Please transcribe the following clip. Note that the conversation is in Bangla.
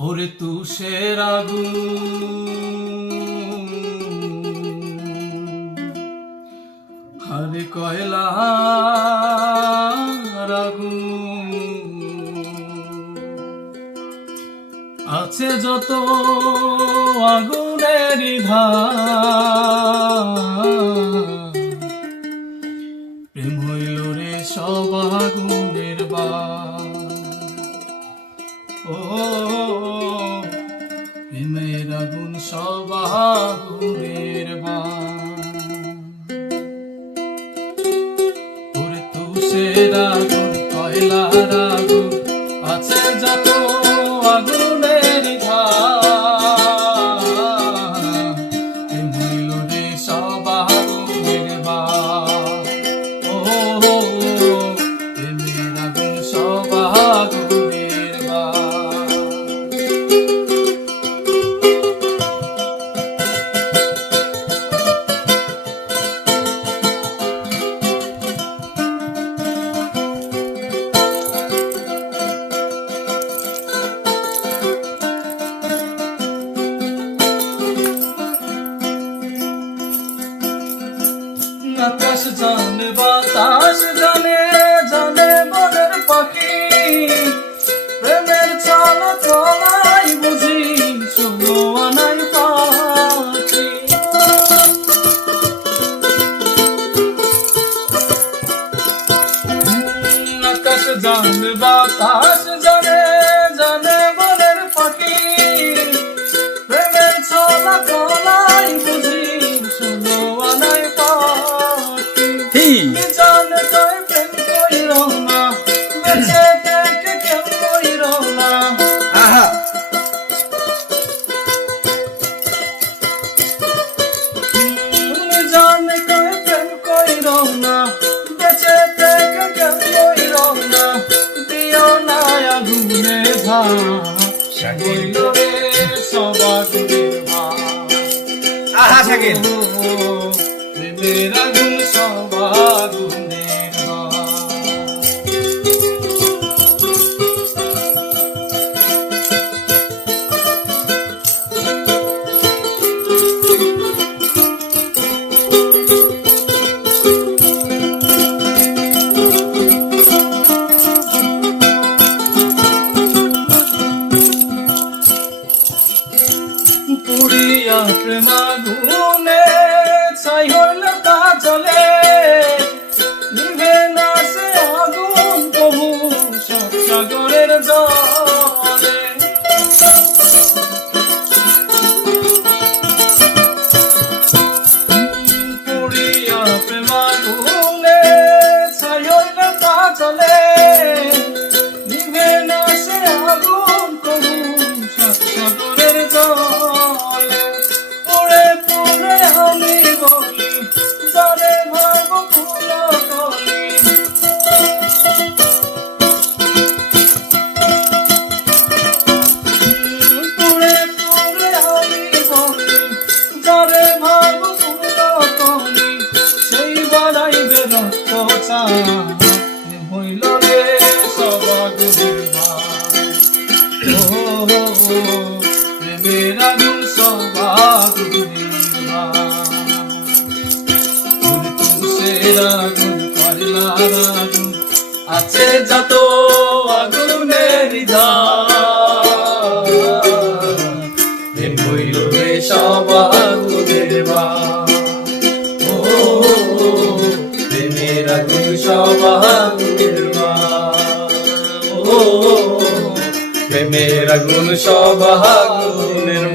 ওরে তুষের আগুন হরে কয়লার আগুন আছে যত আগুনের ধার প্রেম হইল রে সব আগুনের বার ও প্রেমের আগুন সব আগুনের ওরে তুষের আগুন কয়লার আগুন আছে যত আগুনের ধার প্রেম হইল রে সব আগুনের ও প্রেমের আগুন সব আগুনের আকাশ জানে বাতাস জানে জানে বনের পাখি প্রেমের চলা চলাই বুঝি শুনো আনাই পাখি আকাশ জানে বাতাস জানে জানে বনের পাখি প্রেমের চলা চলাই বুঝি শুনো আনাই জানে তাই প্রেম কইর না বেঁচে থেকে কেউ কইর না জানে তাই প্রেম কইর না বেঁচে থেকে কেউ কইর না দিও না আগুনে ভাই হইল রে সব আগুনের আহা শাকিল প্রেমের আগুন সব আগুনের পুরিয়া প্রেমাগুনে ছাই হইল তা চলে নিভে না সে আগুন প্রভু সাগরের জলে পুরিয়া প্রেমাগুনে ছাই হইল তা চলে নিভে না সে আগুন প্রভু সাগরের জলে পুরে পুরে আমি বলি জানে ভাব ফুল কলি পুরে পুরে আমি বলি জানে ভাব ফুল কলি সেই বাড়াইবে রক্ত চা হইল রে সব আগুনের প্রেমের আগুন সব আগুন কয়লার আগুন আছে যত আগুনের ধার প্রেম হইল রে সব আগুনের ও প্রেমের আগুন সব আগুনের ও প্রেমের আগুন সব আগুনের